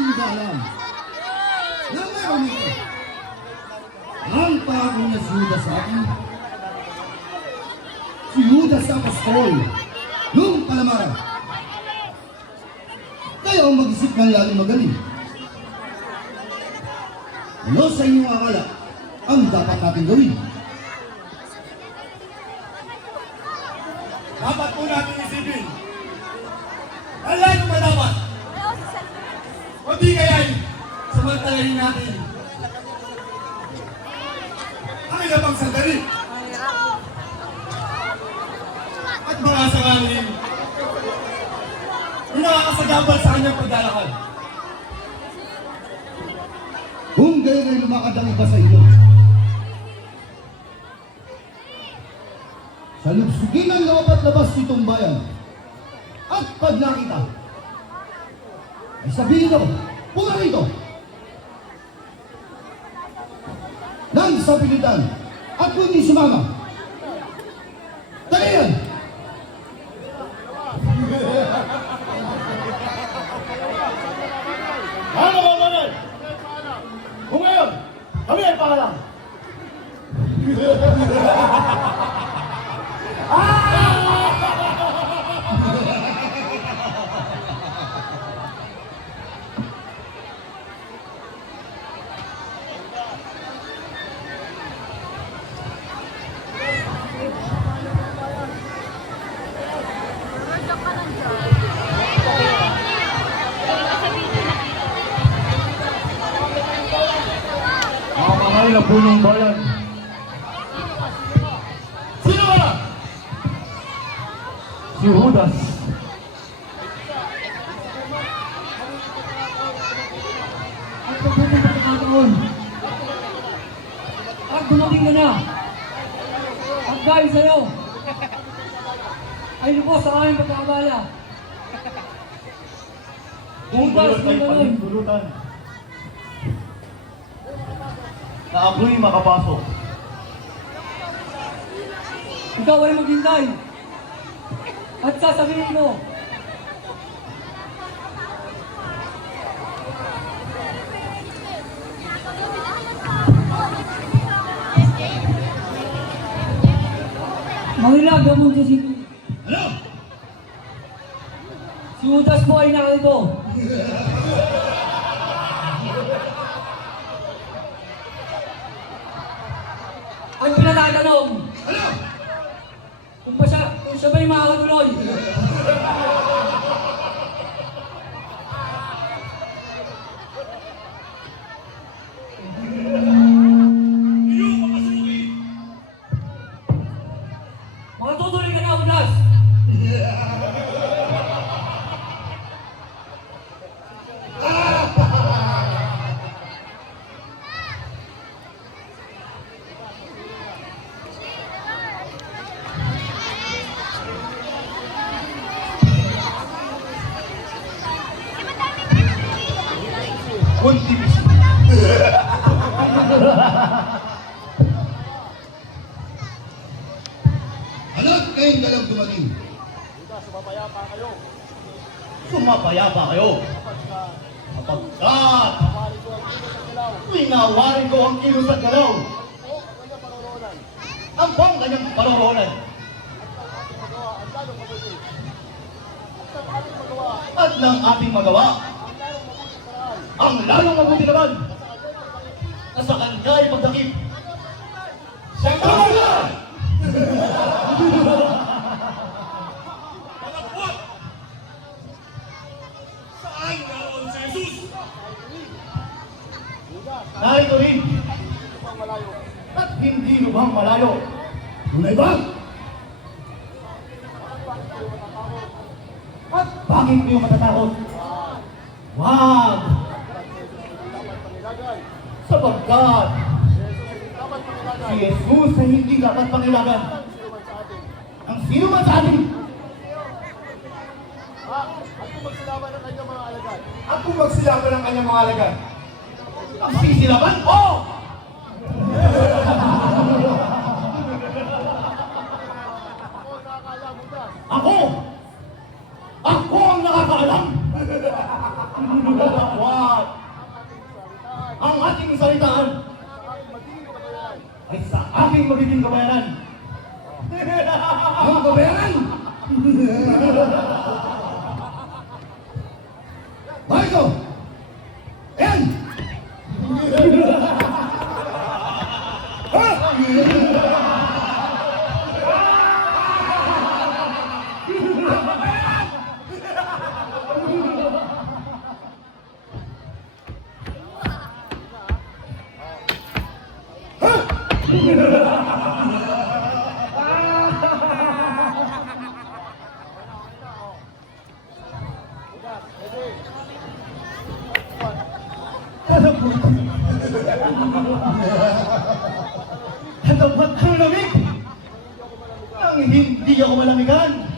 niyo ba alam na meron ito? Ang pangako niya si Judas sa akin. Si Judas sa apostol. Nung palamaran. Kayo ang mag-isip ng lalo magaling. Ano sa inyong akala ang dapat natin gawin? Dapat po natin isipin. Samantalahin natin. Ang ilang pang sandali. At mga sangaling yung nakakasagabal sa kanyang paglalakad. Kung gayon ay lumakad ang iba sa inyo. Sa lubsugin ang lawap at labas nitong bayan. At pag nakita, ay sabihin nyo, pula rito. Sa pilitan, at kung di sumama, Na punong bayan. Sino ka? Si Judas. At pagpunta sa pagkakataon. At dumating ka na. At dahil sa'yo, ay lubos sa aming pagkakabala. Ay ng ganun. panintulutan. Na ako'y makapasok. Ikaw ay maghintay. At sasabihin mo, Mangilag ang mundo si... Ano? Si Judas mo ay narito. Ang pinatatanong, Ano? kung, pa siya, kung siya ba'y makakatuloy? Anak kayong dalang dumating. Sumapayapa kayo. Kapagkat winawarin ko ang kilos at galaw. Ang bang kanyang paroroonan. At ng ating magawa. Ang lalong mabuti naman. Na sa kanya ay pagdakip. Siyang tama! Mga buwat! Saan naroon si Jesus? Narito rin. At hindi lubhang malayo. Tunay ba? At bakit kayo matatakot? Wag! Sapagkat si Jesus ay hindi dapat pangilagan. Ang sino man sa atin, At kung magsilaban ang kanyang mga alagad, ang sisilaban ko! Ako! Salitaan ay sa aking magiging kabayaran. Ang kabayaran! Hadapat ang lamig! Ang hindi ako malamigan!